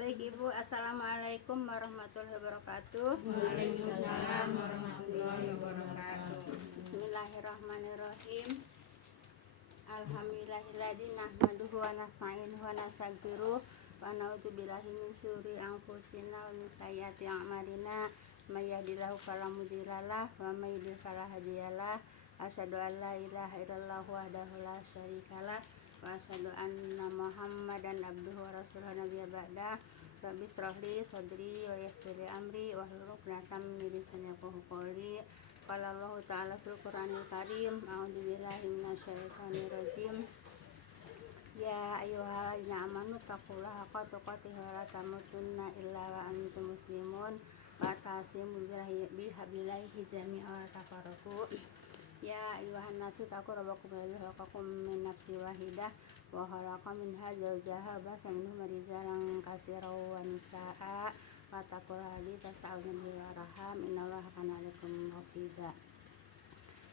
Baik Ibu, Assalamualaikum warahmatullahi wabarakatuh. Waalaikumsalam warahmatullahi wabarakatuh. Bismillahirrahmanirrahim. Alhamdulillahilladzi nahmaduhu wa nasta'inuhu wa nastaghfiruh wa na'udzu billahi min syururi anfusina wa min sayyiati a'malina. May yahdihillahu fala mudhillalah wa may yudhlil fala hadiyalah. Asyhadu an la ilaha illallah wahdahu la syarikalah wa asyhadu anna Muhammadan abduhu wa rasuluhu nabiyya ba'da. Rabbi shrah li sadri wa yassir li amri wahlul 'uqdatam min lisani yafqahu qawli. Qala Allah ta'ala fil Qur'anil Karim, a'udzu billahi minasyaitonir rajim. Ya ayyuhalladzina amanu taqullaha haqqa tuqatih wa la tamutunna illa wa antum muslimun wa tasimu bihablillahi jami'an wa la tafarraqu. Ya ayyuhan nasu taqu rabbakum alladzi khalaqakum min nafsin wahidah wa khalaqa minha zawjaha wa basa minhuma rijalan katsiran wa nisaa'a wa taqullaha alladzi tasaaluna bihi wal arham innallaha kana 'alaikum raqiba.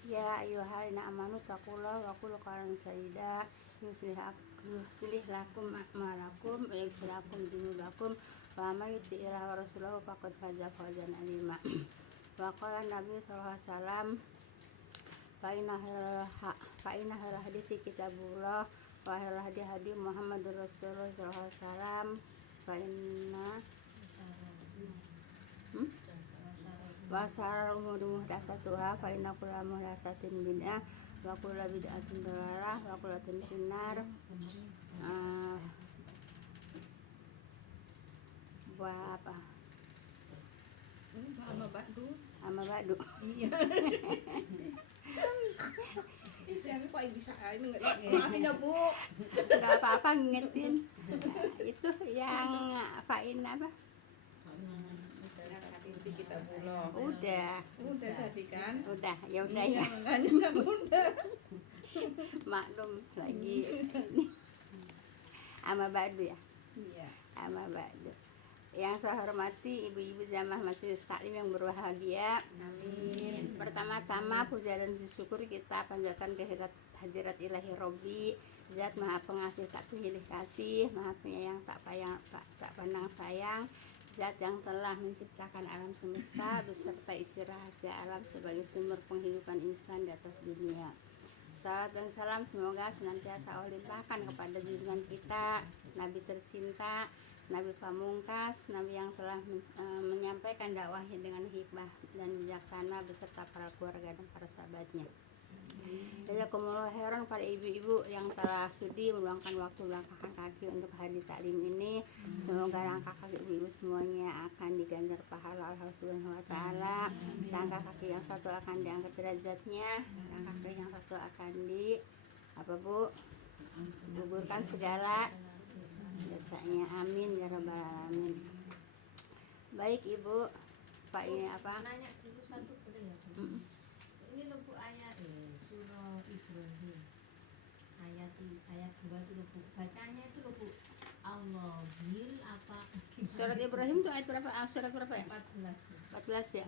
Ya ayyuhalladzina amanu taqullaha wa qulu qawlan sadida yuslih lakum a'malakum wa yaghfir lakum dzunubakum wa may yuti'illah wa rasulahu faqad faza fawzan 'azima. Wa qala Nabi sallallahu alaihi wasallam fa inna khairal hadisi kitabullah wa khairal hadi Muhammadur Rasulullah sallallahu alaihi wasallam fa inna wa syarrul umuri muhdatsatuha fa inna kulla muhdatsatin bid'ah wa kulla bid'atin dhalalah wa kulla dhalalah finnar. Buat apa? Ama ba'du. Iya. Siapa kok bisa ini maafin ya Bu. Enggak apa-apa ngingetin. Itu yang fa'in apa? Hadisi kitabullah. Udah Tadi kan? Udah, ya udah Iya, ya. makanya kan udah. Maklum lagi. Ama ba'du ya. Iya. Ama ba'du. Yang saya hormati ibu-ibu jamaah Majelis Taklim yang berbahagia. Amin. Pertama-tama puja dan syukur kita panjatkan kehadirat hadirat ilahi Robbi, Zat Maha Pengasih tak pilih kasih, Maha Penyayang tak pandang sayang, Zat yang telah menciptakan alam semesta beserta isi rahasia alam sebagai sumber penghidupan insan di atas dunia. Salat dan salam semoga senantiasa Allah limpahkan kepada junjungan kita, Nabi tercinta, Nabi pamungkas, Nabi yang telah menyampaikan dakwahnya dengan hikmah dan bijaksana beserta para keluarga dan para sahabatnya. Jazakumullah khairan pada ibu-ibu yang telah sudi meluangkan waktu melangkahkan kaki untuk hadir taklim ini. Semoga langkah kaki ibu-ibu semuanya akan diganjar pahala Allah Subhanahu wa taala. Langkah kaki yang satu akan diangkat derajatnya, langkah kaki yang satu akan gugurkan segala dosanya. Amin ya rabbal alamin. Baik Ibu, Pak ini apa? Nanya dulu satu boleh ya Bu? Ini loh Bu ayat surah Ibrahim ayat 2 itu loh Bu, bacanya itu loh Bu Allahil apa? Surat Ibrahim itu ayat berapa? Surat berapa ya? 14 14 ya.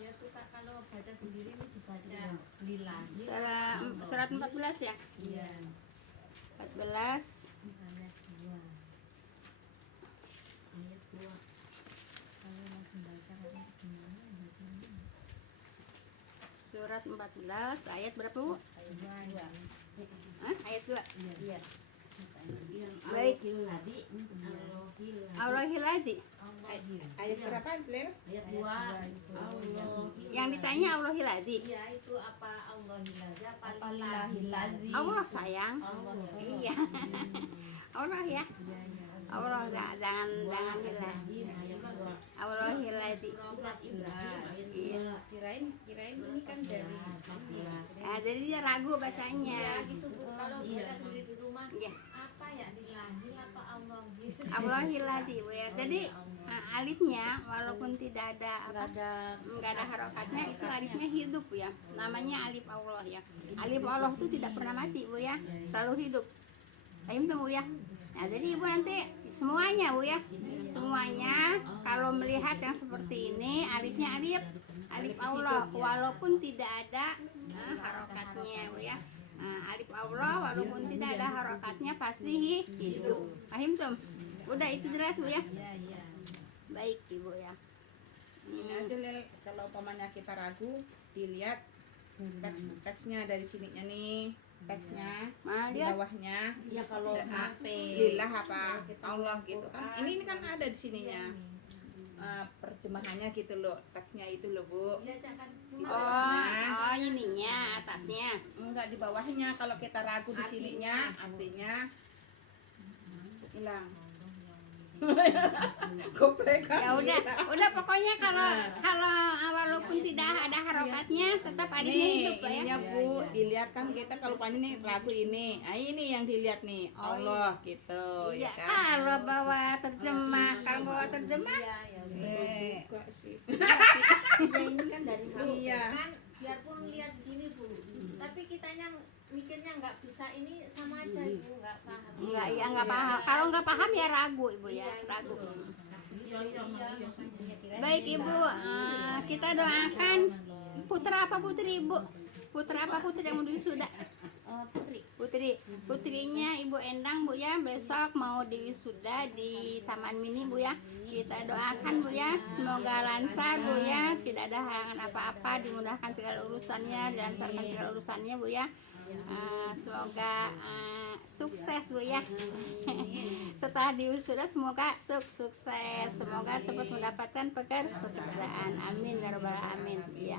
Dia suka kalau baca sendiri ini dibaca lillahi. Surat 14 ya? Iya. 14 Ayat 2. Kalau mau membaca nanti gimana bacanya? Surat 14 ayat berapa Bu? Ayat 2. Ayat 2. Iya. Baik. Allahilladzi. Ayat berapa, Lel? Ayat 2. Yang ditanya Allahilladzi. Iya itu apa Allahilladzi apa lillahilladzi? Allah sayang. Allah ya. Iya. Allah ya. Iya iya. Allah jangan lillah. Allahilladzi. Iya. Kirain ini kan dari Nah, jadi dia ragu bacanya. Iya gitu Bu. Kalau baca sendiri di rumah Iya. apa ya lillahi apa Allah gitu. Allahilladzi Bu ya. Jadi alifnya walaupun tidak ada enggak ada harokatnya, itu alifnya hidup ya. Namanya alif Allah ya. Alif Allah itu tidak pernah mati Bu ya. Selalu hidup. Ayo Bu ya. Nah, jadi Ibu nanti semuanya Bu ya. Semuanya kalau melihat yang seperti ini alifnya alif Allah walaupun tidak ada harokatnya Bu ya. Alif Allah walaupun tidak ada harokatnya pasti hidup. Paham tuh? Udah itu jelas Bu ya. Iya. Baik Ibu ya. Ini aja Lel, kalau umpamanya kita ragu, dilihat teksnya dari sininya nih, teksnya Nah, di lihat. bawahnya Ya kalau Nah, HP lillah apa Allah gitu kan. Ini kan ada di sininya. Iya, Terjemahannya gitu loh, teksnya itu loh Bu. Iya, Cak, kan Oh ininya atasnya. Enggak di bawahnya, kalau kita ragu di sininya artinya hilang. Goblek kan. Ya udah pokoknya kalau walaupun tidak ada harokatnya tetap alifnya Nih, hidup Pak ya. ininya Bu, dilihat kan kita kalau panjang nih ragu ini. Nah, ini yang dilihat nih, Allah gitu Iya, ya kan. kalau bawa terjemah, kalau bawa terjemah Iya, Juga sih. ya ini kan dari HP. Iya. kan biarpun lihat gini Bu, tapi kitanya mikirnya nggak bisa ini sama aja Bu, nggak paham. enggak ya enggak paham. Kalau enggak paham ya ragu Ibu ya, Iya, ragu. gitu. Iya, makanya. Baik Ibu, kita doakan putra apa putri Ibu? Putra apa putri yang mau wisuda? Putrinya Ibu Endang Bu ya, besok mau diwisuda di Taman Mini Bu ya. Kita doakan Bu ya, semoga lancar Bu ya, tidak ada halangan apa-apa, dimudahkan segala urusannya, dilancarkan segala urusannya Bu ya. Semoga sukses Bu ya. Setelah diwisuda semoga sukses, semoga cepat mendapatkan pekerjaan. Amin ya rabbal alamin ya.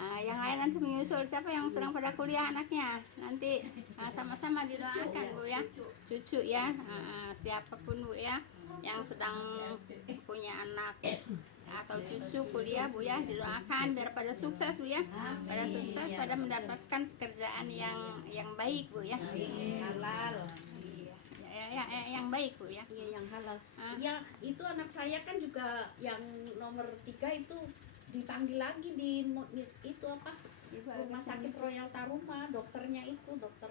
Yang lain nanti menyusul siapa yang sedang pada kuliah anaknya nanti sama-sama didoakan Bu ya, cucu ya, siapapun Bu ya yang sedang punya anak atau cucu kuliah Bu ya, didoakan biar pada sukses Bu ya, pada sukses, pada mendapatkan pekerjaan yang baik Bu ya, Halal. yang baik Bu ya. Iya yang halal. Ya itu anak saya kan juga yang nomor 3 itu dipanggil lagi di itu apa? Rumah sakit Royal Taruma, dokternya itu dokter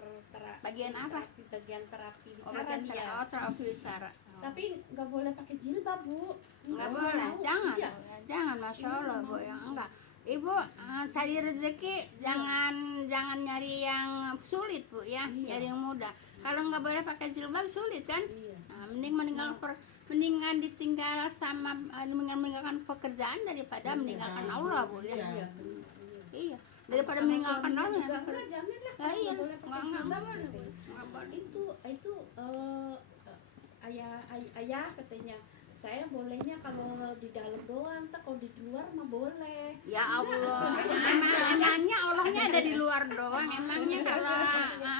Bagian apa? Bagian terapi Oh, bicara bagian dia. terapi bicara. Tapi nggak boleh pakai jilbab Bu. Nggak boleh, jangan Iya. Bu ya. Jangan, Masya Allah Bu ya, enggak Ibu cari rezeki jangan nyari yang sulit Bu ya, nyari yang mudah. Kalau nggak boleh pakai jilbab sulit kan. Iya. Mendingan ditinggal sama meninggalkan pekerjaan daripada meninggalkan Allah Bu ya. Iya, daripada meninggalkan Allah juga ya. enggak jamin lah Nah, kalau iya, nggak boleh pakai nggak jilbab. boleh Bu. Nggak boleh. Itu ayah katanya saya bolehnya kalau di dalam doang, tak kalau di luar mah boleh. Ya Allah, emangnya Allahnya ada di luar doang. Emangnya kalau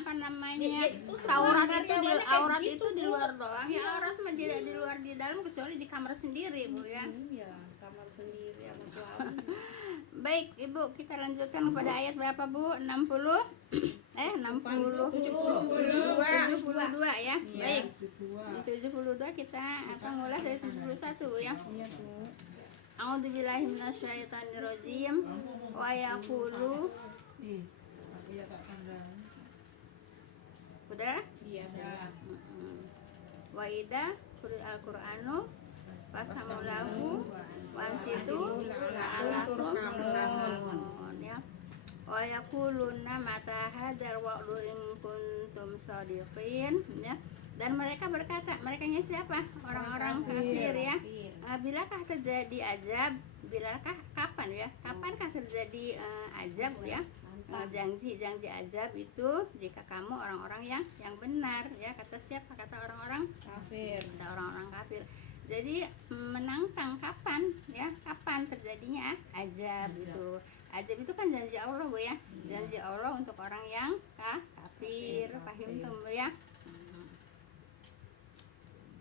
apa namanya aurat itu di aurat itu di luar doang. Ya aurat mah tidak di luar di dalam kecuali di kamar sendiri Bu ya. Iya, kamar sendiri sama suami. Baik Ibu, kita lanjutkan kepada ayat berapa Bu? 60 72 ya. Baik. Di 72 kita akan mulai dari 71 Bu ya. Iya Bu. A'udzubillahi minasyaitonirrajim. Wa yaqulu. Udah? Iya Bu. Wa idza quri'al Qur'anu fasmalahu wansitu la'allakum turhamun ya. Wa yaquluna mata hadzal wa'du in kuntum shadiqin ya. Dan mereka berkata, merekanya siapa? Orang-orang kafir ya. Bilakah terjadi azab? Bilakah kapan ya? Kapankah terjadi azab ya? Janji azab itu jika kamu orang-orang yang benar ya, kata siapa? Kata orang-orang Kafir. kata orang-orang kafir. Jadi menantang kapan ya? Kapan terjadinya azab itu? Azab itu kan janji Allah Bu ya. Janji Allah untuk orang yang kafir. Paham tuh Bu ya?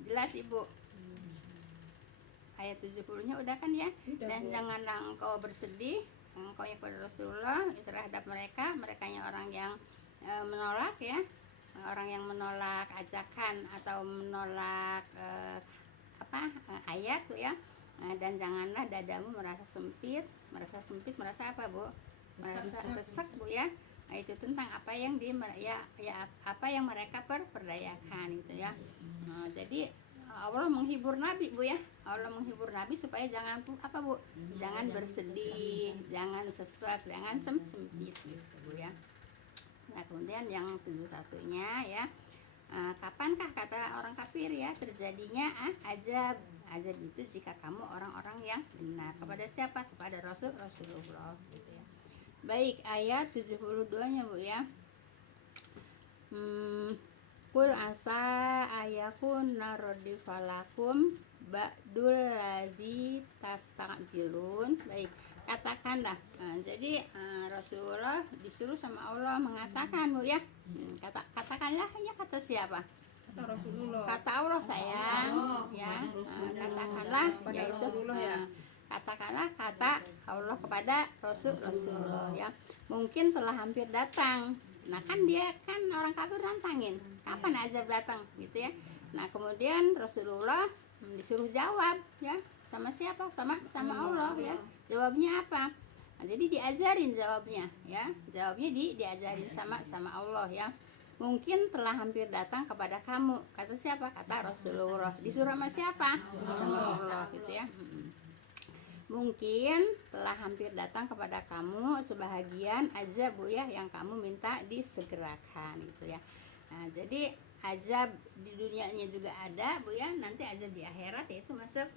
Jelas Ibu. Ayat 70-nya udah kan ya? Udah, Dan Bu. janganlah engkau bersedih engkau kepada Rasulullah terhadap mereka orang yang menolak ya, orang yang menolak ajakan atau menolak ayat Bu ya. Dan janganlah dadamu merasa sempit, merasa apa Bu? Merasa sesek Bu ya. Nah, itu tentang apa yang apa yang mereka perdayakan gitu ya. Jadi Allah menghibur Nabi Bu ya. Allah menghibur Nabi supaya jangan apa Bu? Jangan bersedih, jangan sesek, jangan sempit gitu Bu ya. Nah, kemudian yang 71-nya ya. Kapankah kata orang kafir ya terjadinya azab? Azab itu jika kamu orang-orang yang benar. Kepada siapa? Kepada Rasulullah gitu ya. Baik, ayat 72-nya Bu ya. Kul asa ayakun narodifalakum ba'dul ladzi tasta'jilun. Baik, katakanlah. Jadi Rasulullah disuruh sama Allah mengatakan Bu ya. Katakanlah ya, kata siapa? Kata Rasulullah. Kata Allah sayang ya. Katakanlah Kepada yaitu Rasulullah ya. katakanlah kata Allah kepada Rasulullah ya. Mungkin telah hampir datang. Nah kan dia kan orang kafir nantangin, kapan azab datang gitu ya. Nah kemudian Rasulullah disuruh jawab ya, sama siapa? Sama Allah ya. Jawabnya apa? Nah, jadi diajarin jawabnya ya. Jawabnya diajarin sama Allah ya. Mungkin telah hampir datang kepada kamu. Kata siapa? Kata Rasulullah. Disuruh sama siapa? Sama Allah gitu ya. Mungkin telah hampir datang kepada kamu sebahagian azab Bu ya yang kamu minta disegerakan gitu ya. Nah, jadi azab di dunianya juga ada Bu ya, nanti azab di akhirat yaitu masuk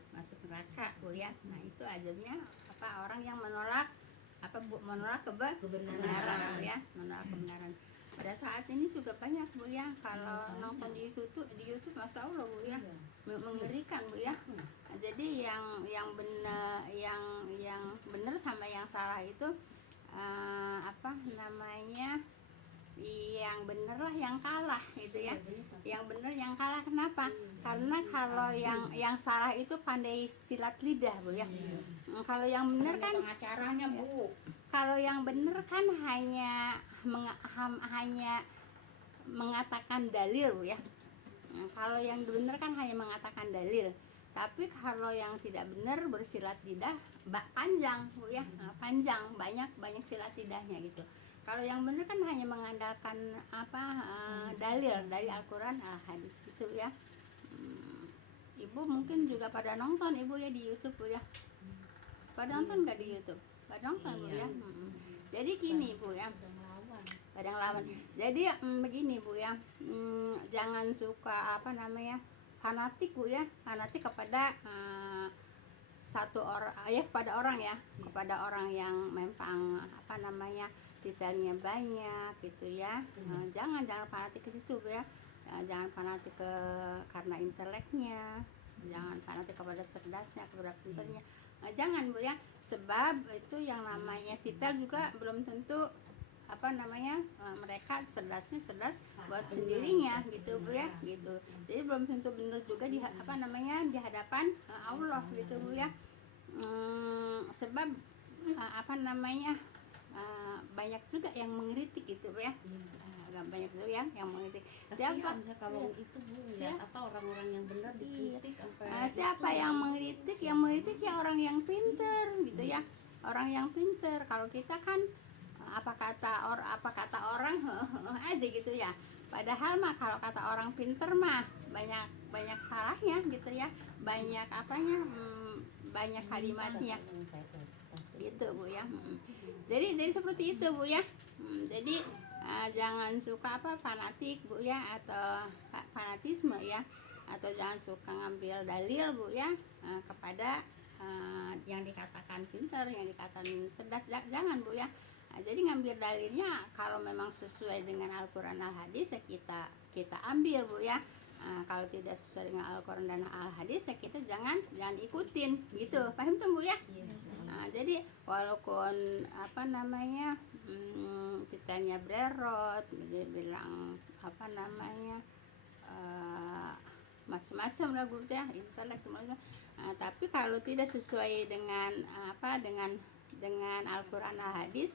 neraka Bu ya. Nah, itu azabnya apa orang yang menolak menolak kebenaran Bu ya, menolak kebenaran. Pada saat ini juga banyak Bu ya, kalau nonton di YouTube Masya Allah Bu ya, mengerikan Bu ya. Nah, jadi yang benar sama yang salah itu yang bener lah yang kalah gitu ya. Yang bener yang kalah, kenapa? Karena kalau yang salah itu pandai silat lidah Bu ya. Kalau yang bener kan pengacaranya Bu. Kalau yang bener kan hanya mengatakan dalil Bu ya. Kalau yang bener kan hanya mengatakan dalil. Tapi kalau yang tidak benar bersilat lidah panjang Bu ya. Panjang, banyak silat lidahnya gitu. Kalau yang benar kan hanya mengandalkan dalil dari Al-Qur'an, Al-Hadis gitu ya. Ibu mungkin juga pada nonton Ibu ya di YouTube Bu ya. Pada nonton nggak di YouTube? Pada nonton Bu ya. Jadi gini Bu ya. Padang lawan. Jadi begini Bu ya. Jangan suka fanatik Bu ya, fanatik kepada satu orang ya, kepada orang yang memang detailnya banyak gitu ya. Jangan fanatik ke situ Bu ya. Jangan fanatik karena inteleknya, jangan fanatik kepada cerdasnya, kepada pintarnya. Jangan Bu ya, sebab itu yang namanya titel juga belum tentu mereka cerdas buat sendirinya gitu Bu ya gitu. Jadi belum tentu benar juga di hadapan Allah gitu Bu ya. Sebab banyak juga yang mengkritik gitu Bu ya. Banyak juga yang mengkritik. Siapa kalau itu Bu lihat orang-orang yang benar dikritik siapa yang mengkritik? Yang mengkritik ya orang yang pinter gitu ya. Orang yang pinter. Kalau kita kan apa kata orang aja gitu ya. Padahal mah kalau kata orang pinter mah banyak salahnya gitu ya. Banyak banyak kalimatnya gitu Bu ya. Jadi seperti itu Bu ya. Jadi jangan suka fanatik Bu ya, atau fanatisme ya, atau jangan suka ngambil dalil Bu ya kepada yang dikatakan pinter, yang dikatakan cerdas, jangan Bu ya. Jadi ngambil dalilnya kalau memang sesuai dengan Al-Qur'an Al-Hadis ya kita ambil Bu ya. Kalau tidak sesuai dengan Al-Qur'an dan Al-Hadis ya kita jangan ikutin gitu. Paham tuh Bu ya? Jadi walaupun titanya bererot, dia bilang macam-macam lah Bu ya, intelek semuanya. Tapi kalau tidak sesuai dengan dengan Al-Qur'an Al-Hadis,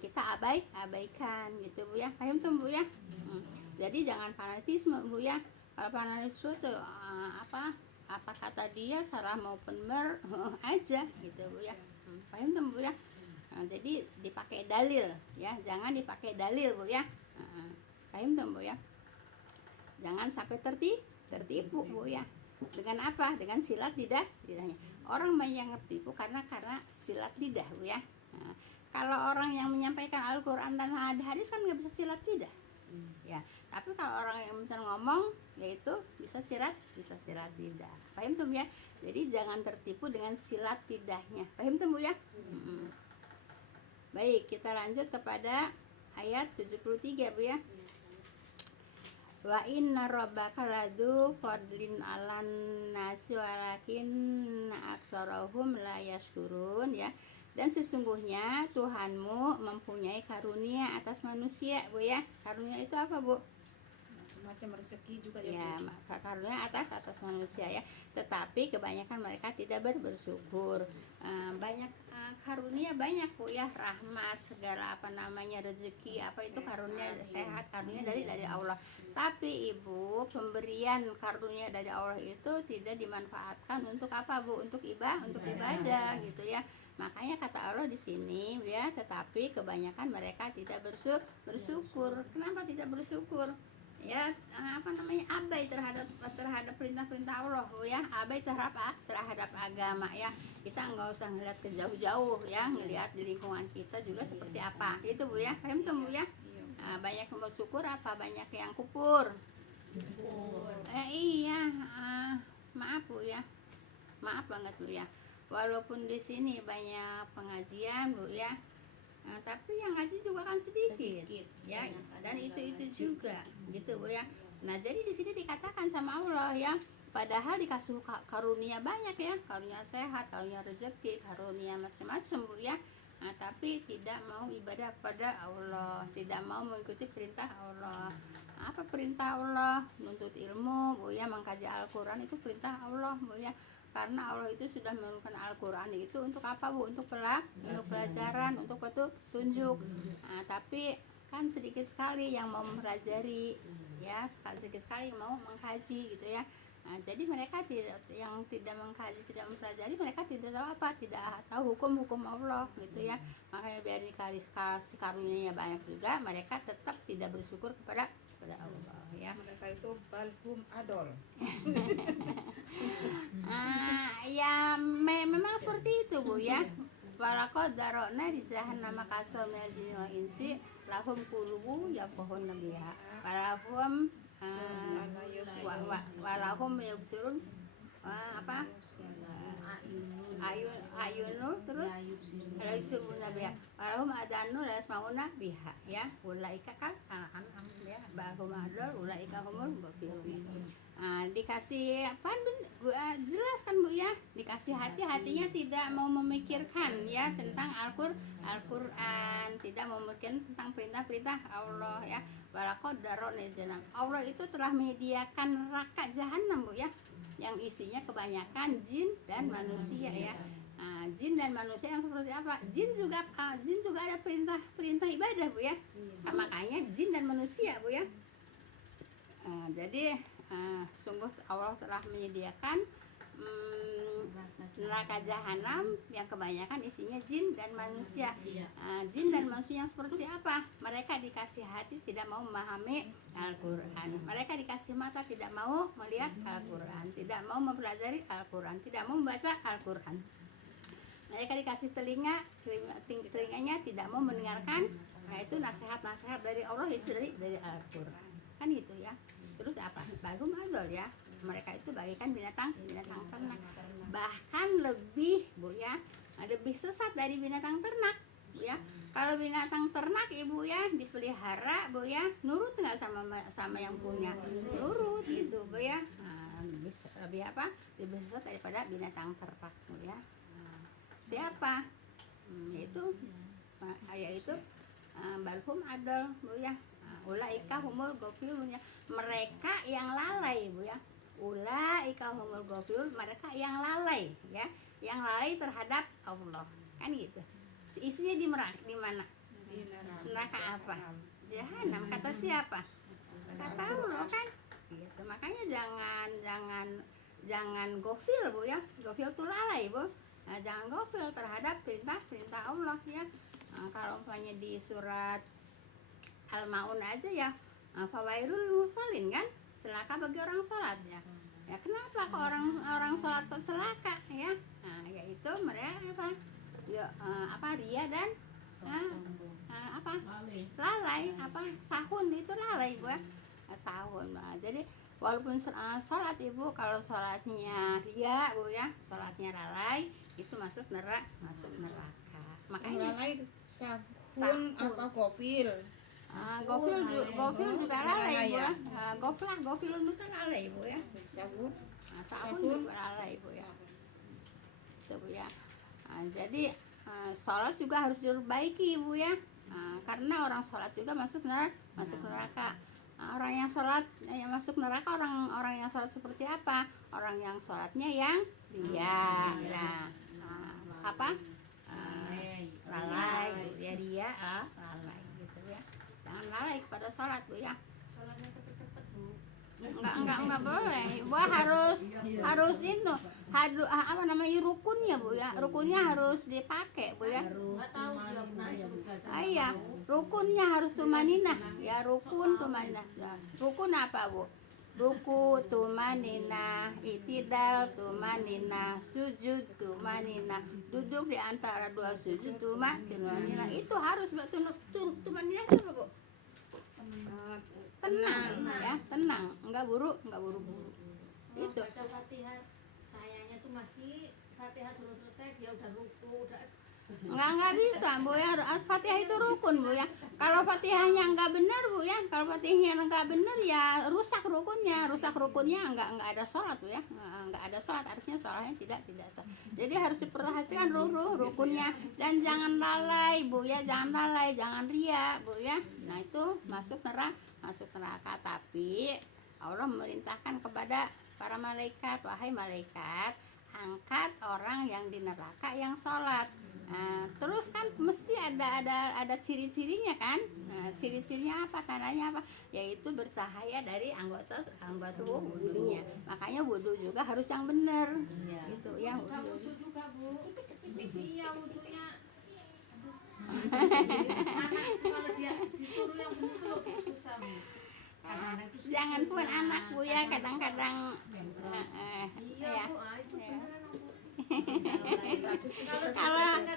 kita abaikan gitu Bu ya. Paham tuh Bu ya? Jadi jangan fanatisme Bu ya. Kalau fanatisme tuh apa kata dia salah maupun benar aja gitu Bu ya. Paham tuh Bu ya? Jadi dipakai dalil ya, jangan dipakai dalil Bu ya. Paham tuh Bu ya? Jangan sampai tertipu Bu ya. Dengan apa? Dengan silat lidahnya. Orang banyak yang tertipu karena silat lidah Bu ya. Kalau orang yang menyampaikan Al-Qur'an dan hadis kan nggak bisa silat lidah. Ya, tapi kalau orang yang pintar ngomong, yaitu bisa sirat tidak. Paham tuh ya? Jadi jangan tertipu dengan silat tidaknya. Paham tuh Bu ya? Baik, kita lanjut kepada ayat 73 Bu ya. Wa inna rabbaka ladu fadlin 'alan nasi walakin aktsarahum la yashkurun ya. Dan sesungguhnya Tuhanmu mempunyai karunia atas manusia Bu ya. Karunia itu apa Bu? Macam rezeki juga Ya, Bu. karunia atas manusia ya. Tetapi kebanyakan mereka tidak bersyukur. Banyak karunia banyak Bu ya, rahmat segala rezeki apa itu karunia, sehat karunia dari Allah. Tapi Ibu, pemberian karunia dari Allah itu tidak dimanfaatkan untuk apa Bu? Untuk ibadah gitu ya. Makanya kata Allah di sini ya, tetapi kebanyakan mereka tidak bersyukur. Kenapa tidak bersyukur? Ya, abai terhadap perintah-perintah Allah ya, abai terhadap agama ya. Kita nggak usah ngeliat ke jauh-jauh ya, ngelihat di lingkungan kita juga seperti apa itu Bu ya. Paham tuh Bu ya? Banyak yang bersyukur apa banyak yang kufur? Iya, maaf Bu ya, maaf banget Bu ya. Walaupun di sini banyak pengajian Bu ya, tapi yang ngaji juga kan sedikit ya, dan itu juga gitu Bu ya. Nah jadi di sini dikatakan sama Allah ya, padahal dikasih karunia banyak ya, karunia sehat, karunia rezeki, karunia macam-macam Bu ya. Tapi tidak mau ibadah pada Allah, tidak mau mengikuti perintah Allah. Apa perintah Allah? Menuntut ilmu Bu ya, mengkaji Al-Quran itu perintah Allah Bu ya. Karena Allah itu sudah menurunkan Al-Quran itu untuk apa Bu? Untuk pelajaran, untuk petunjuk. Tapi kan sedikit sekali yang mau mempelajari ya, sedikit sekali yang mau mengkaji gitu ya. Jadi mereka yang tidak mengkaji, tidak mempelajari, mereka tidak tahu apa, tidak tahu hukum-hukum Allah gitu ya. Makanya biar dikasih karunia banyak juga, mereka tetap tidak bersyukur kepada Allah ya. Mereka itu balhum adol. Ya memang seperti itu Bu ya. Walaqad darona di jahannam kasal minal jinni wal insi lahum qulubu yafqahuna biha walahum walahum yubsirun apa ayunu terus la yusiruna biha walahum adanu la yasmauna biha ya. Ulaika kan an'am ya, bahum adol ulaika humul ghafilun. Dikasih apa jelaskan Bu ya, dikasih hatinya tidak mau memikirkan ya tentang Al-Quran, tidak mau memikirkan tentang perintah-perintah Allah ya. Walaqad darona jahannam, Allah itu telah menyediakan neraka jahanam Bu ya, yang isinya kebanyakan jin dan manusia ya. Jin dan manusia yang seperti apa? Jin juga ada perintah ibadah Bu ya. Makanya jin dan manusia Bu ya. Jadi sungguh Allah telah menyediakan neraka jahanam yang kebanyakan isinya jin dan manusia. Jin dan manusia yang seperti apa? Mereka dikasih hati tidak mau memahami Al-Quran, mereka dikasih mata tidak mau melihat Al-Quran, tidak mau mempelajari Al-Quran, tidak mau membaca Al-Quran. Mereka dikasih telinganya tidak mau mendengarkan, itu nasihat-nasihat dari Allah, itu dari Al-Quran kan gitu ya. Terus apa? Bagum adol ya, mereka itu bagikan binatang ternak, bahkan lebih Bu ya, lebih sesat dari binatang ternak Bu ya. Kalau binatang ternak Ibu ya dipelihara Bu ya, nurut nggak sama yang punya? Nurut gitu Bu ya. Lebih apa? Lebih sesat daripada binatang ternak Bu ya. Siapa? Yaitu balhum adol Bu ya. Ulaika humul ghafilun ya, mereka yang lalai Bu ya. Ulaika humul ghafilun, mereka yang lalai ya, yang lalai terhadap Allah kan gitu. Isinya di mana? Neraka apa? Jahanam. Kata siapa? Kata Allah kan gitu. Makanya jangan gofil Bu ya. Gofil itu lalai Bu. Jangan gofil terhadap perintah Allah ya. Kalau umpamanya di surat Al-Maun aja ya, fawailul musallin kan, celaka bagi orang sholat ya. Ya kenapa kok orang sholat kok celaka ya? Yaitu mereka ria dan apa lalai, apa sahun itu lalai Bu ya. Sahun. Nah, jadi walaupun sholat Ibu, kalau sholatnya ria Bu ya, sholatnya lalai, itu masuk neraka. Makanya lalai sahun Sahun. apa gofil. gofil juga lalai Bu ya. ya. Gofilun itu lalai Bu ya. Sahun Sahun Sahun. juga lalai Bu ya. Itu Bu ya. Jadi sholat juga harus diperbaiki Bu ya. Karena orang sholat juga masuk neraka. Orang yang sholat yang masuk neraka, orang yang sholat seperti apa? Orang yang sholatnya yang ria, lalai, dia lalai gitu ya. Jangan lalai kepada sholat Bu ya. Sholatnya cepet-cepet Bu. Enggak boleh. Bu harus itu. Apa namanya rukunnya Bu ya. Rukunnya harus dipakai Bu ya. Nggak tahu juga Bu, disuruh belajar. Iya, rukunnya harus tumaninah. Ya, rukun tumaninah. Ya, rukun apa Bu? Ruku tumaninah, itidal tumaninah, sujud tumaninah, duduk di antara dua sujud tumaninah. Itu harus tumaninah itu apa Bu? Tenang ya, tenang, enggak buru-buru. Itu. Baca Fatihah, sayanya tuh masih Fatihah belum selesai, dia udah ruku, udah Enggak bisa Bu ya. Fatihah itu rukun Bu ya. Kalau Fatihahnya enggak benar Bu ya, kalau Fatihahnya enggak benar ya rusak rukunnya enggak ada sholat Bu ya. Enggak ada sholat, artinya sholatnya tidak sah. Jadi harus diperhatikan rukunnya, dan jangan lalai Bu ya, jangan ria Bu ya. Nah, itu masuk neraka. Tapi Allah memerintahkan kepada para malaikat, wahai malaikat, angkat orang yang di neraka yang sholat. Nah, terus kan mesti ada ciri-cirinya kan. Nah, ciri-cirinya apa, tandanya apa? Yaitu bercahaya dari anggota wudunya. Makanya wudu juga harus yang benar. Gitu ya. juga wudu juga Bu. Iya wudunya. Anak kalau dia disuruh yang benar tuh lebih susah Bu. Kadang-kadang tuh Jangan pun anak Bu ya, kadang-kadang iya ya. Bu, itu beneran Bu.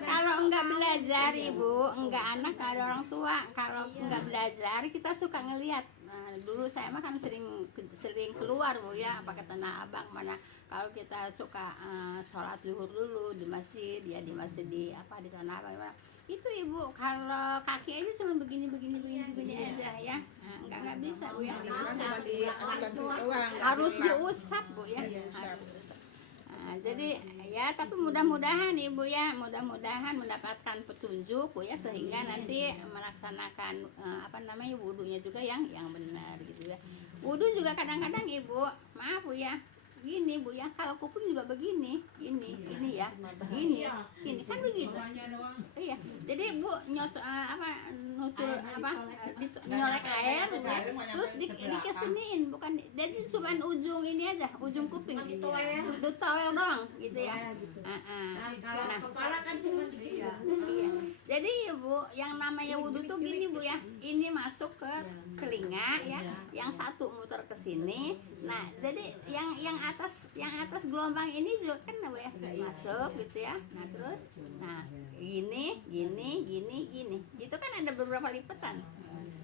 Kalau enggak belajar Ibu, enggak anak, enggak ada orang tua. Kalau enggak belajar kita suka ngelihat. Nah, dulu saya mah kan sering keluar Bu ya, pakai Tanah Abang mana. Kalau kita suka sholat zuhur dulu di masjid, ya di masjid di Tanah Abang. Itu Ibu, kalau kaki aja cuma begini aja ya. Nah, enggak bisa Bu ya. Harus diusap Bu ya. Nah, jadi ya, tapi mudah-mudahan Ibu ya, mudah-mudahan mendapatkan petunjuk Bu ya, sehingga nanti melaksanakan wudunya juga yang benar gitu ya. Wudu juga kadang-kadang Ibu, maaf Bu ya, gini Bu ya, kalau kuping juga begini, gini ya, gini kan begitu. Iya, jadi Bu nyolek air Bu ya, terus dikesiniin, bukan jadi cuma ujung ini aja, ujung kuping, ditowel doang gitu ya. Nah, Kepala kan cuma iya. Jadi Bu, yang namanya wudu tuh gini Bu ya, ini masuk ke telinga ya, yang satu muter ke sini. Nah, jadi yang atas gelombang ini juga kan Bu ya, masuk gitu ya. Nah, terus gini. Itu kan ada beberapa lipatan.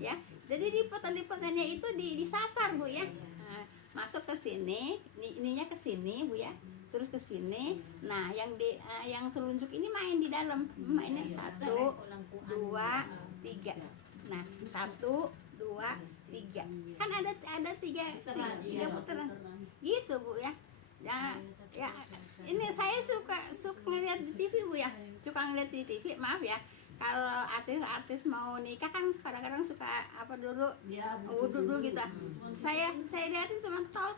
Ya. Jadi lipatan-lipatannya itu disasar Bu ya. Nah, masuk ke sini, ininya ke sini Bu ya. Terus ke sini. Nah, yang telunjuk ini main di dalam. Mainnya 1 2 3. Nah, 1 2 3. Kan ada tiga putaran. Gitu Bu ya. Ya, ini saya suka ngeliat di TV Bu ya. Suka ngeliat di TV, maaf ya. Kalau artis mau nikah kan kadang-kadang suka dulu wudu dulu gitu. Saya liatin cuma tol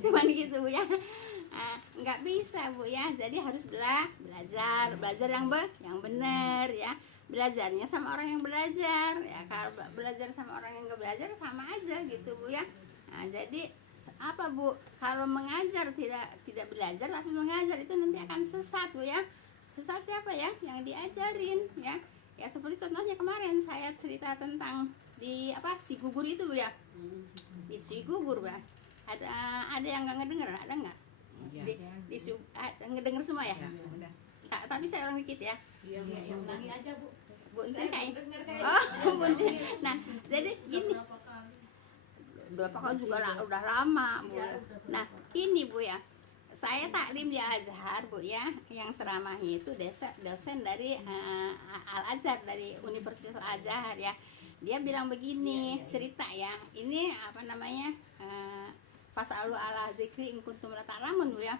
cuma gitu Bu ya. Nggak bisa Bu ya, jadi harus belajar yang benar ya. Belajarnya sama orang yang belajar ya. Kalau belajar sama orang yang nggak belajar sama aja gitu Bu ya. Nah, jadi apa Bu, kalau mengajar tidak belajar tapi mengajar, itu nanti akan sesat Bu ya. Sesat siapa ya? Yang diajarin ya. Ya seperti contohnya kemarin saya cerita tentang di Cigugur itu Bu ya. Di Cigugur Bu. Ada yang nggak ngedenger, ada nggak? Ngedenger semua ya? Udah. Tapi saya ulang dikit ya. Iya, Ya, yang ulangi aja Bu. Bu Entin kayak dengar oh Bu Entin. Nah jadi gini, berapa kali juga lah, udah lama Bu ya. Nah gini Bu ya, saya taklim di Azhar Bu ya, yang ceramahnya itu dosen dari Al Azhar, dari Universitas Al Azhar ya. Dia bilang begini, cerita ya, ini apa namanya, fasalu ala zikri in kuntum la ta'lamun Bu ya.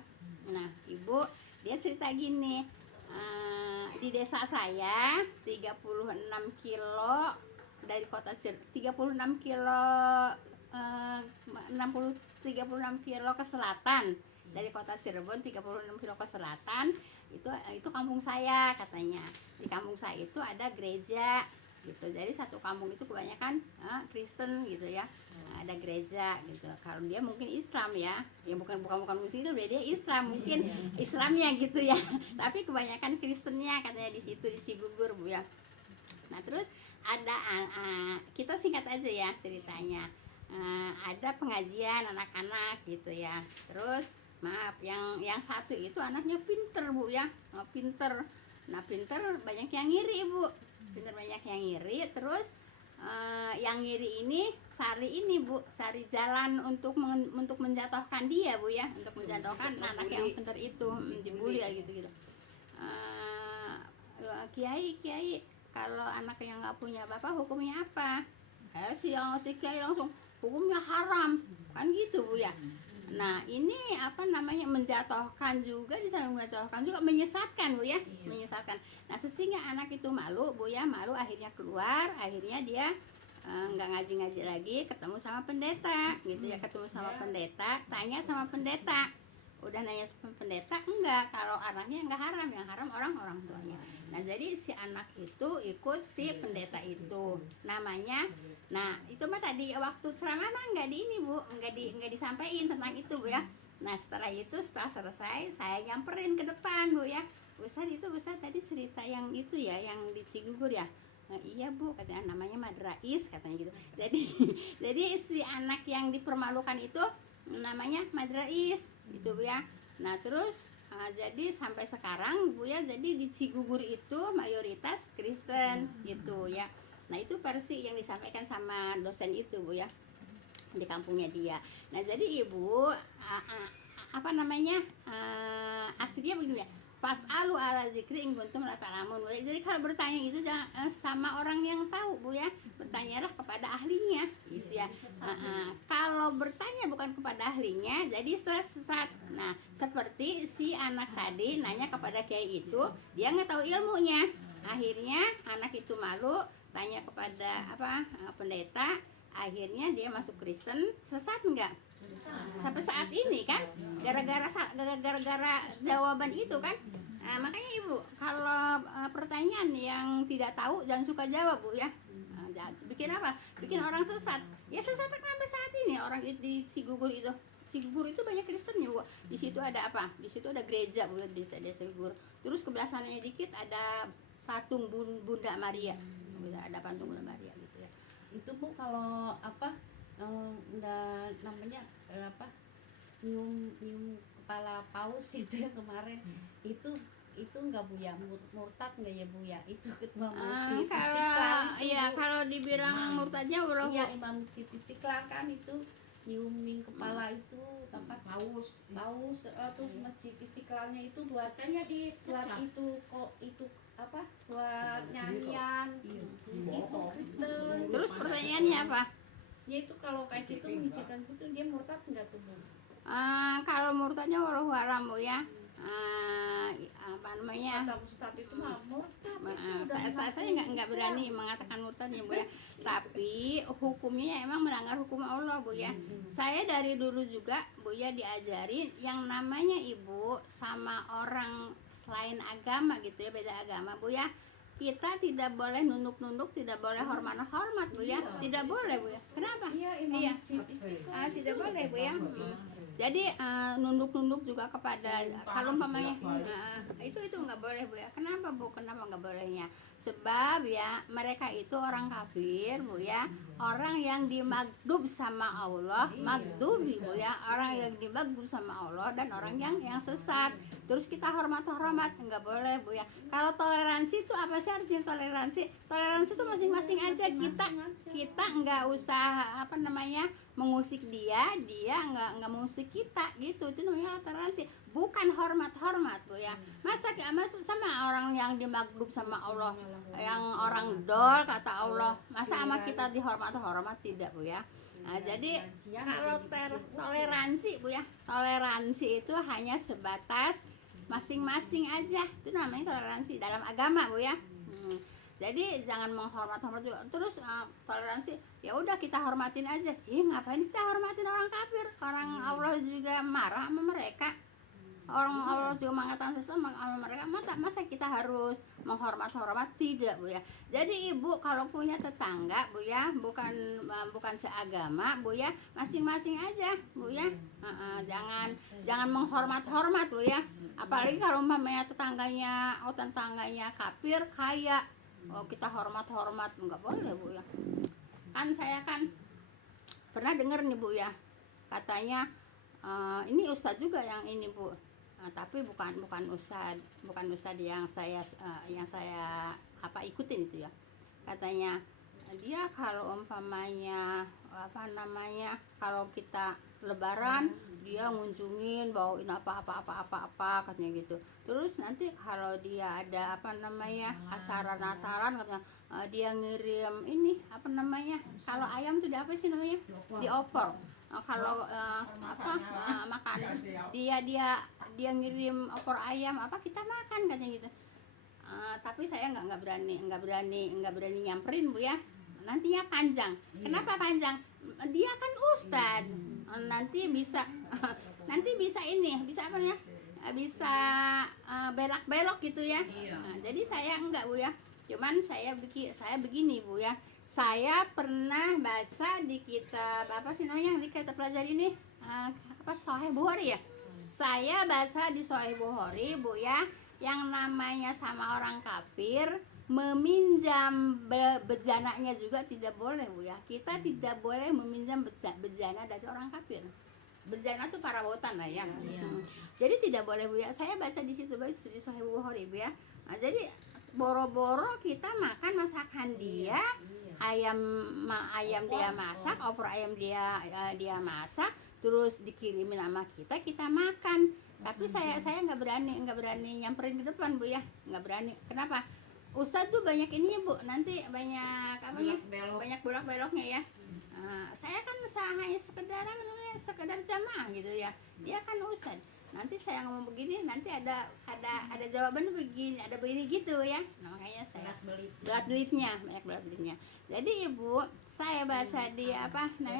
Nah ibu, dia cerita gini, di desa saya 36 kilo dari kota 36 kilo 36 kilo ke selatan dari kota Cirebon, 36 kilo ke selatan, itu kampung saya katanya. Di kampung saya itu ada gereja gitu, jadi satu kampung itu kebanyakan Kristen gitu ya. Ada gereja gitu. Kalau dia mungkin Islam ya bukan Muslim, dia Islam mungkin Islamnya gitu ya. Tapi kebanyakan Kristennya katanya di situ, di Cigugur Bu ya. Nah terus ada kita singkat aja ya ceritanya. Ada pengajian anak-anak gitu ya. Terus maaf, yang satu itu anaknya pinter Bu ya, pinter. Nah pinter banyak yang ngiri Bu, pinter banyak yang ngiri. Terus yang ngiri ini sari Bu, sari jalan untuk menjatuhkan dia Bu ya, untuk menjatuhkan anak yang pinter itu, dibully gitu. Kiai, kalau anak yang nggak punya bapak hukumnya apa? Si kiai langsung hukumnya haram kan gitu Bu ya. Nah ini apa namanya, menjatuhkan juga, di samping menjatuhkan juga menyesatkan Bu ya, menyesatkan. Nah sehingga anak itu malu Bu ya, malu, akhirnya keluar, akhirnya dia nggak ngaji lagi, ketemu sama pendeta gitu ya, ketemu sama pendeta, tanya sama pendeta. Udah nanya sama pendeta, enggak, kalau anaknya enggak haram, yang haram orang tuanya. Nah jadi si anak itu ikut si pendeta itu namanya. Nah itu mah tadi waktu ceramah mah enggak di ini Bu, enggak disampaikan tentang itu Bu ya. Nah setelah selesai saya nyamperin ke depan Bu ya. Ustaz tadi cerita yang itu ya, yang di Cigugur ya. Nah, iya Bu, katanya namanya Madrais katanya gitu. Jadi si anak yang dipermalukan itu namanya Madrais gitu Bu ya. Nah terus jadi sampai sekarang Bu ya, jadi di Cigugur itu mayoritas Kristen gitu ya. Nah itu versi yang disampaikan sama dosen itu Bu ya, di kampungnya dia. Nah jadi Ibu apa namanya, aslinya begini ya, fas'alu ala zikri in kuntum la ta'lamun. Jadi kalau bertanya itu jangan sama orang yang tahu Bu ya, bertanyalah kepada ahlinya gitu ya. Kalau bertanya bukan kepada ahlinya jadi sesat. Nah seperti si anak tadi nanya kepada kiai itu, dia nggak tahu ilmunya, akhirnya anak itu malu, tanya kepada pendeta, akhirnya dia masuk Kristen. Sesat enggak? Sampai saat ini kan, gara-gara jawaban itu kan. Nah, makanya Ibu kalau pertanyaan yang tidak tahu jangan suka jawab Bu ya. Bikin apa? Bikin orang sesat. Ya sesat sampai saat ini orang di Cigugur itu. Cigugur itu banyak Kristen ya Bu. Di situ ada apa? Di situ ada gereja Bu, di Cigugur. Terus kebelah sananya dikit ada patung Bunda Maria. Ada patung Bunda Maria gitu ya. Itu Bu kalau namanya nyium kepala paus itu yang kemarin itu enggak Bu ya, murtad enggak ya Bu ya, itu ketua masjid Istiqlal itu, kalau dibilang murtadnya iya imam masjid Istiqlal kan itu nyiumin kepala itu paus terus masjid Istiqlalnya itu buat itu buat nyanyian itu Kristen. Terus pertanyaannya apa? Ya itu kalau kayak gitu mengizinkan itu dia murtad enggak tuh Bu? Kalau murtadnya wallahu alam Bu ya. Apa namanya? Kata Ustaz itu mah murtad. Saya nggak berani mengatakan murtadnya Bu ya. Tapi hukumnya emang melanggar hukum Allah Bu ya. Saya dari dulu juga Bu ya diajari yang namanya Ibu sama orang selain agama gitu ya, beda agama Bu ya. Kita tidak boleh nunduk-nunduk, tidak boleh hormat Bu ya. Tidak boleh Bu ya. Kenapa? Iya. Tidak boleh Bu ya. Jadi nunduk-nunduk juga kepada, kalau umpamanya itu nggak boleh Bu ya. Kenapa Bu? Kenapa nggak bolehnya? Sebab ya mereka itu orang kafir Bu ya, orang yang dimagdub sama Allah, magdubi Bu ya, orang yang dimagdub sama Allah dan orang yang sesat. terus kita hormat, nggak boleh Bu ya. Kalau toleransi itu apa sih artinya toleransi? Toleransi itu masing-masing aja, kita nggak usah apa namanya mengusik dia nggak mengusik kita gitu. Itu namanya toleransi, bukan hormat Bu ya. Masa sama orang yang dimaghlub sama Allah, yang orang dol kata Allah, masa sama kita dihormat tidak Bu ya. Nah, jadi kalau toleransi Bu ya, toleransi itu hanya sebatas masing-masing aja, itu namanya toleransi dalam agama Bu ya. Jadi jangan menghormat juga. Terus toleransi ya udah kita hormatin aja. Ngapain kita hormatin orang kafir? Orang Allah juga marah sama mereka. Orang Allah juga mengatakan sesama sama mereka, masa kita harus menghormat tidak Bu ya. Jadi ibu kalau punya tetangga Bu ya, bukan seagama Bu ya, masing-masing aja Bu ya. Jangan menghormat Bu ya. Apalagi kalau umpamanya tetangganya kafir kaya, kita hormat nggak boleh Bu ya. Kan saya pernah dengar nih Bu ya, katanya ini ustadz juga yang ini Bu. Tapi bukan ustadz yang saya ikutin itu ya. Katanya dia kalau umpamanya kalau kita lebaran dia ngunjungin bawain apa katanya gitu. Terus nanti kalau dia ada acara Natalan katanya dia ngirim ini kalau ayam tuh apa sih namanya, diopor. Kalau makan dia ngirim opor ayam kita makan katanya gitu. Tapi saya nggak berani nyamperin Bu ya, nantinya panjang. Kenapa panjang? Dia kan ustadz, nanti bisa belak-belok gitu ya. Jadi saya enggak Bu ya, cuman saya begini Bu ya. Saya pernah baca di kitab apa sih namanya, di kitab pelajari ini Sahih Bukhari ya. Saya baca di Sahih Bukhari Bu ya, yang namanya sama orang kafir meminjam bejananya juga tidak boleh Bu ya. Kita tidak boleh meminjam bejana dari orang kafir. Bejana tuh parabotan lah ya. Jadi tidak boleh Bu ya. Saya baca di situ di Sahih Bukhari Bu ya. Nah, jadi boro-boro kita makan masakan dia, ayam dia masak, opor ayam dia masak, terus dikirimin sama kita makan. Tapi saya nggak berani nyamperin di depan Bu ya, nggak berani. Kenapa? Ustadz tuh banyak ininya Bu, nanti banyak banyak bolak-beloknya ya. Saya kan hanya sekedar jamaah gitu ya. Dia kan ustadz. Nanti saya ngomong begini, nanti ada jawaban begini, ada begini gitu ya. Nah, makanya saya banyak belitnya. Jadi Ibu, saya baca di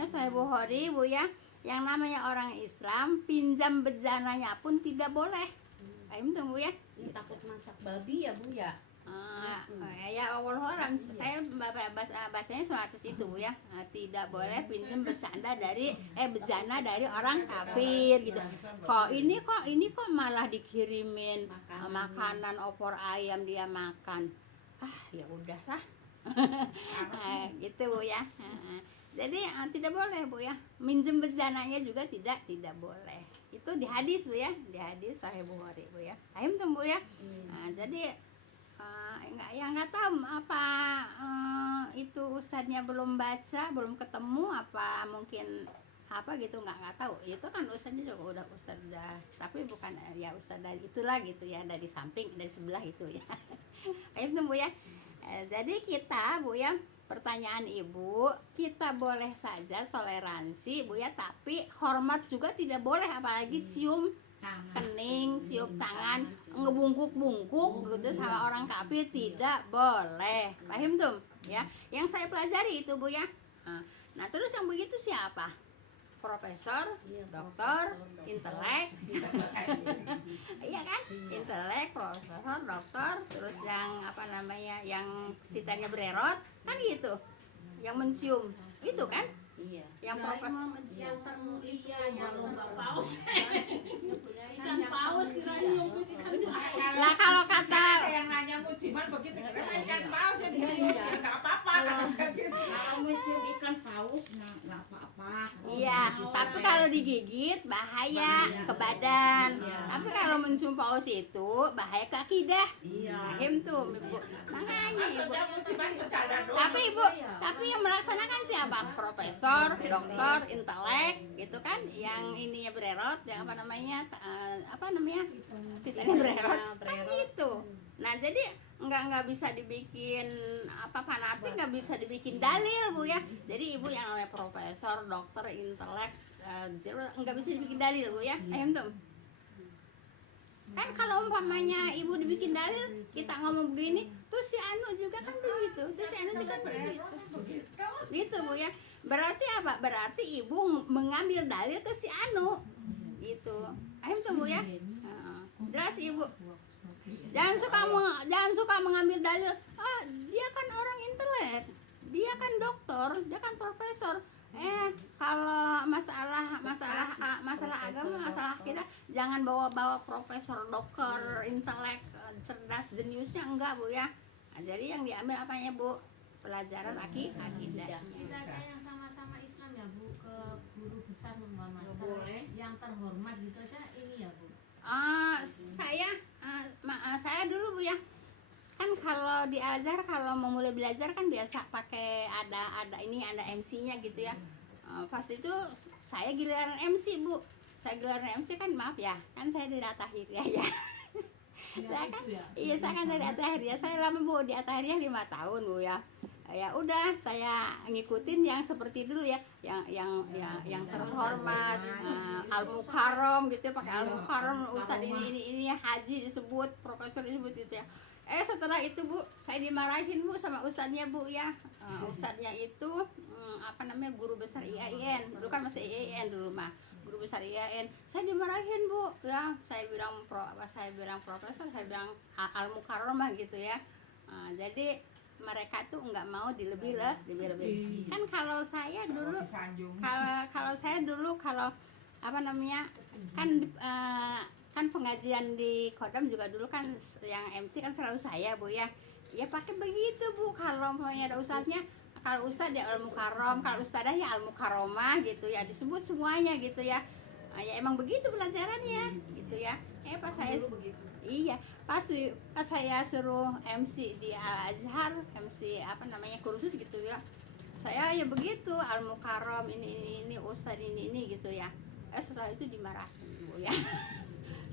Sahih Bukhari Bu ya, yang namanya orang Islam pinjam bejananya pun tidak boleh. Ayo Bu ya. Takut masak babi ya Bu ya. Ya Allah, saya bahasanya seperti itu Bu ya. Tidak boleh pinjam bejana dari orang kafir gitu. Kok ini malah dikirimin makanan opor ayam dia makan. Ya udahlah. Gitu Bu ya. Jadi tidak boleh Bu ya. Minjem bejananya juga tidak boleh. Itu di hadis Bu ya, di hadis Sahih Bukhari Bu ya. Paham tuh Bu ya. Jadi nggak tahu apa itu ustadznya belum baca, belum ketemu, apa mungkin gitu, nggak tahu. Itu kan ustadznya juga udah ustadz tapi bukan ya ustadz dari itulah gitu ya, dari samping, dari sebelah itu ya. Itu Bu ya. Jadi kita Bu ya, pertanyaan Ibu, kita boleh saja toleransi Bu ya, tapi hormat juga tidak boleh, apalagi cium kening, cium tangan, ngebungkuk-bungkuk gitu sama orang kafir tidak boleh. Paham tuh ya? Yang saya pelajari itu Bu ya. Nah, terus yang begitu siapa? Profesor, dokter, intelek. Iya kan? Intelek, profesor, dokter, terus yang yang titanya bererot, kan gitu. Yang mencium itu kan? Iya. Yang profesor yang termulia yang paus. Ikan paus kiranya lah, kalau kata yang nanya musiman begitu kira ikan paus ya enggak apa-apa. Kalau mencium ikan paus nggak apa-apa. Iya, tapi kalau digigit bahaya ke badan. Tapi kalau mencium paus itu bahaya ke akidah. Paham tuh, Ibu. Makanya Ibu. Tapi Ibu, tapi yang melaksanakan siapa? Profesor, dokter, intelek, gitu kan? Yang ininya bererot, yang apa namanya? Titanya bererot, kan gitu. Nah, jadi nggak bisa dibikin apa fanatik, nggak bisa dibikin dalil Bu ya. Jadi Ibu yang namanya profesor, dokter, intelek, nggak bisa dibikin dalil Bu ya. Tuh. Kan kalau umpamanya Ibu dibikin dalil, kita ngomong begini, tuh si Anu juga kan begitu, tuh si Anu juga kan begitu. Gitu Bu ya. Berarti apa? Berarti Ibu mengambil dalil ke si Anu. Gitu. Tuh Bu ya. Jelas Ibu. Jangan suka mengambil dalil. Dia kan orang intelek, dia kan dokter, dia kan profesor. Kalau masalah agama, masalah kita, jangan bawa profesor, dokter, intelek, cerdas, jeniusnya enggak Bu ya. Nah, jadi yang diambil apanya Bu? Pelajaran akidah. Kita aja yang sama-sama Islam ya Bu, ke guru besar menghormati yang terhormat gitu aja ini ya Bu. Saya dulu Bu ya, kan kalau di Azhar kalau mau mulai belajar kan biasa pakai ada MC-nya gitu ya. Pas itu saya giliran MC Bu, saya giliran MC kan maaf ya, kan saya dari At-Tahiriyah ya. Saya kan dari At-Tahiriyah, saya lama Bu di At-Tahiriyah 5 tahun Bu ya. Ya udah saya ngikutin yang seperti dulu ya, yang terhormat, Al-Mukarram gitu ya, pakai Al-Mukarram, ustadz ini ya, haji disebut, profesor disebut gitu ya. Setelah itu Bu, saya dimarahin Bu sama ustadznya Bu ya. Ustadznya itu guru besar IAIN, dulu kan masih IAIN dulu mah, guru besar IAIN. Saya dimarahin Bu ya, saya bilang profesor, saya bilang Al-Mukarram gitu ya. Jadi mereka tuh nggak mau dilebih. Kan kalau saya dulu kalau kan pengajian di Kodam juga dulu kan yang MC kan selalu saya Bu ya. Ya pakai begitu Bu, kalau mau ada ustadznya, kalau ustadz ya Al-Mukarram, kalau ustadzah ya Al-Mukarramah gitu ya, disebut semuanya gitu ya. Ya emang begitu pelajarannya gitu ya. Pas saya pas saya suruh MC di Al-Azhar, MC kursus gitu ya, saya ya begitu, Al-Mukarram ini ustadz ini gitu ya. Setelah itu dimarahin Bu ya.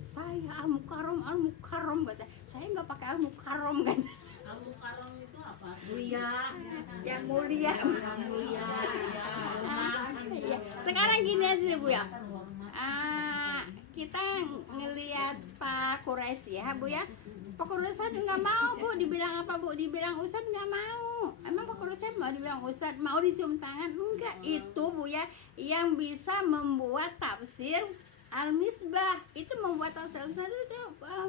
Saya Al-Mukarram kata saya, nggak pakai Al-Mukarram kan. Al-Mukarram itu apa? Yang mulia. Sekarang gini aja Bu ya, kita ngelihat Pak Quraisy ya Bu ya. Pak Quraisy nggak mau Bu dibilang apa Bu, dibilang ustadz nggak mau. Emang Pak Quraisy mau dibilang ustadz, mau dicium tangan? Enggak. Itu Bu ya yang bisa membuat tafsir Al-Misbah, itu membuat tafsir Al-Misbah itu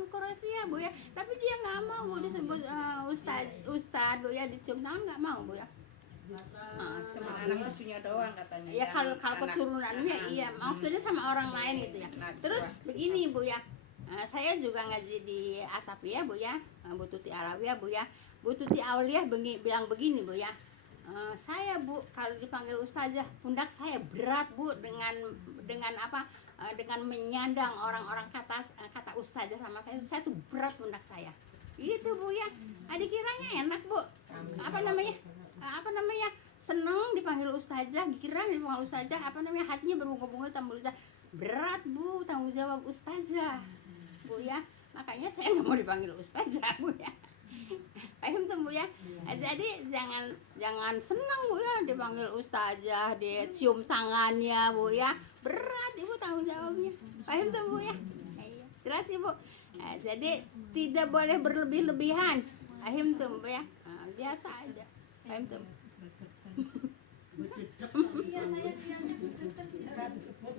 Quraisy ya Bu ya. Tapi dia nggak mau Bu disebut ustadz Bu ya, dicium tangan nggak mau Bu ya. Cuma anak cucunya doang katanya. Ya kalau keturunannya iya, maksudnya sama orang lain gitu ya. Terus begini Bu ya, saya juga ngaji di Asapiyah Bu ya, Bu Tuti Alawiyah Bu ya. Bu Tuti Alawiyah bilang begini Bu ya, saya Bu kalau dipanggil ustazah, pundak saya berat Bu dengan menyandang orang-orang kata ustazah sama saya tuh berat pundak saya. Itu Bu ya. Dikiranya enak Bu. Seneng dipanggil ustazah, dikira dipanggil ustazah, hatinya berbunga-bunga tambah ustazah. Berat Bu tanggung jawab ustazah Bu ya. Makanya saya nggak mau dipanggil ustazah Bu ya. Paham tuh Bu ya. Jadi jangan senang Bu ya dipanggil ustazah, dicium tangannya Bu ya. Berat Ibu tanggung jawabnya. Paham tuh Bu ya. Jelas Ibu. Jadi tidak boleh berlebih-lebihan. Paham tuh Bu ya. Biasa aja. Paham tuh. Iya, saya lihatnya deket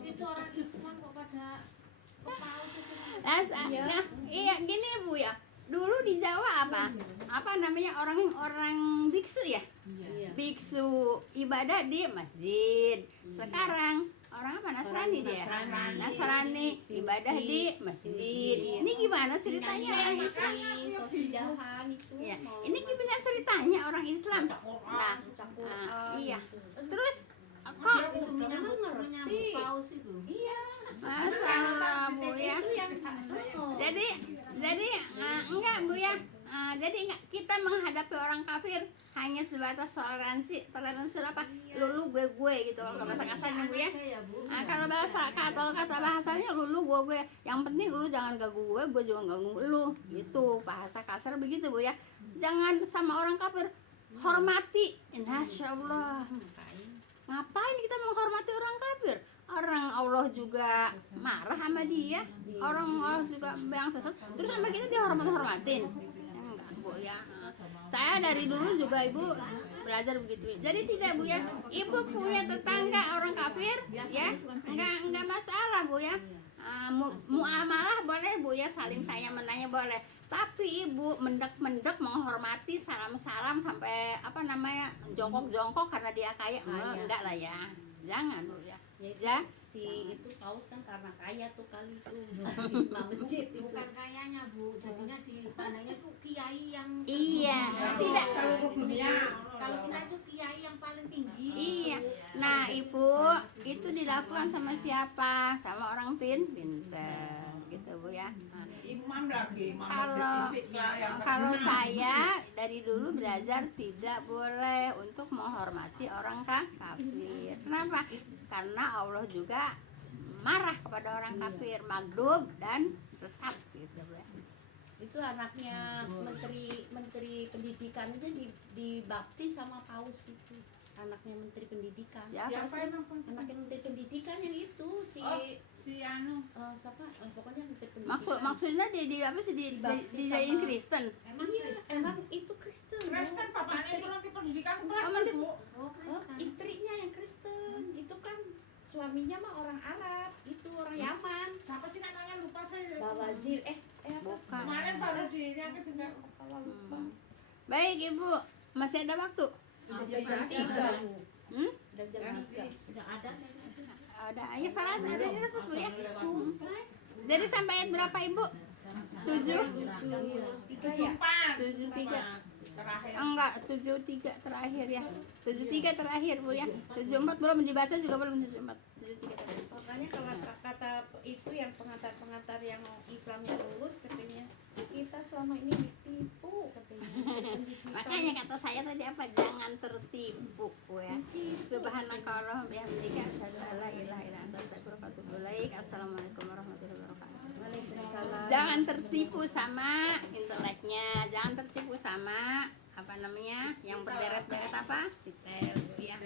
itu orang Islam kok pada kepaus itu. Nah, iya gini Bu ya. Dulu di Jawa orang biksu ya. Biksu ibadah di masjid. Sekarang orang apa? Nasrani dia. Nasrani ibadah di masjid. Ini gimana ceritanya orang Islam? persidahan itu Ya, mau ini gimana ceritanya orang Islam? Nah, baca Quran iya. gitu. Terus Dia kok itu menyambut paus itu. Iya, masalah Bu ya? itu yang Jadi enggak Bu ya. Jadi enggak, kita menghadapi orang kafir hanya sebatas toleransi apa? Lulu gue gitu kalau bahasa kasarnya Bu ya. Kalau bahasa kata bahasanya lulu gue. Yang penting lu jangan ganggu gue juga ganggu lu. Gitu, bahasa kasar begitu Bu ya. Jangan sama orang kafir, hormati. Insyaallah. Ngapain kita menghormati orang kafir? Orang Allah juga marah sama dia. Orang Allah juga yang sesat. Terus sama kita dia hormatin. Enggak Bu ya. Saya dari dulu juga Ibu belajar begitu. Jadi tidak Bu ya. Ibu punya tetangga orang kafir ya. Enggak masalah Bu ya. Muamalah boleh Bu ya, saling tanya menanya boleh. Tapi ibu mendek menghormati salam-salam sampai apa namanya jongkok karena dia kaya. Enggak lah ya, jangan Bu ya. ya si itu paus kan karena kaya tuh kali itu di masjid itu. Bukan kayaknya Bu, jadinya di pandangnya tuh kiai yang Iya, tidak. seluruh dunia. Kalau kita itu kiai yang paling tinggi. Iya. Nah Ibu itu dilakukan sama siapa? Sama orang pinter gitu Bu ya. Nah, Imam lagi, imam Kalau- masjid Istiqlal yang kalau terkenal. saya dari dulu belajar tidak boleh untuk menghormati orang kafir. Kenapa? Karena Allah juga marah kepada orang kafir, maghdub dan sesat gitu Bu ya. Itu anaknya menteri pendidikan itu dibaptis sama paus itu. Anaknya menteri pendidikan. Siapa Siapa sih? emang Anaknya menteri pendidikan yang itu si Oh, si anu siapa? Pokoknya menteri pendidikan. Maksudnya di apa sih Dibaptis dijadiin sama- Kristen? Emang Iya, Kristen. emang itu Kristen. Bu. Kristen bapaknya Istri- itu nanti pendidikan Oh, Kristen Bu. Oh, Oh, Kristen. istrinya yang Kristen. Itu kan suaminya mah orang Arab, itu orang Yaman. Siapa sih namanya lupa saya. Bawazir apa? Bukan. Kemarin baru diangkat juga. Kalau lupa. Baik Ibu, masih ada waktu? Udah jam 3. Hmm? Udah jam 3. Sudah ada Ada, ayo salat ada ya Bu ya. Jadi sampai ayat berapa Ibu? 7? 3 ya? 73. Terakhir. Enggak, 73 terakhir ya. 73 terakhir Bu ya. 74 belum dibaca juga belum 74. 73 terakhir. Makanya kalau kata itu yang pengantar-pengantar yang Islam yang lulus katanya kita selama ini ditipu katanya. Makanya kata saya tadi apa? Jangan tertipu ya. Subhanakallah bihamdika asyhadu an la ilaha illa anta astaghfiruka wa atubu ilaik. Assalamualaikum warahmatullahi wabarakatuh. Waalaikumsalam. Jangan tertipu sama inteleknya, jangan tertipu sama apa namanya yang berderet-deret apa? Detail ya.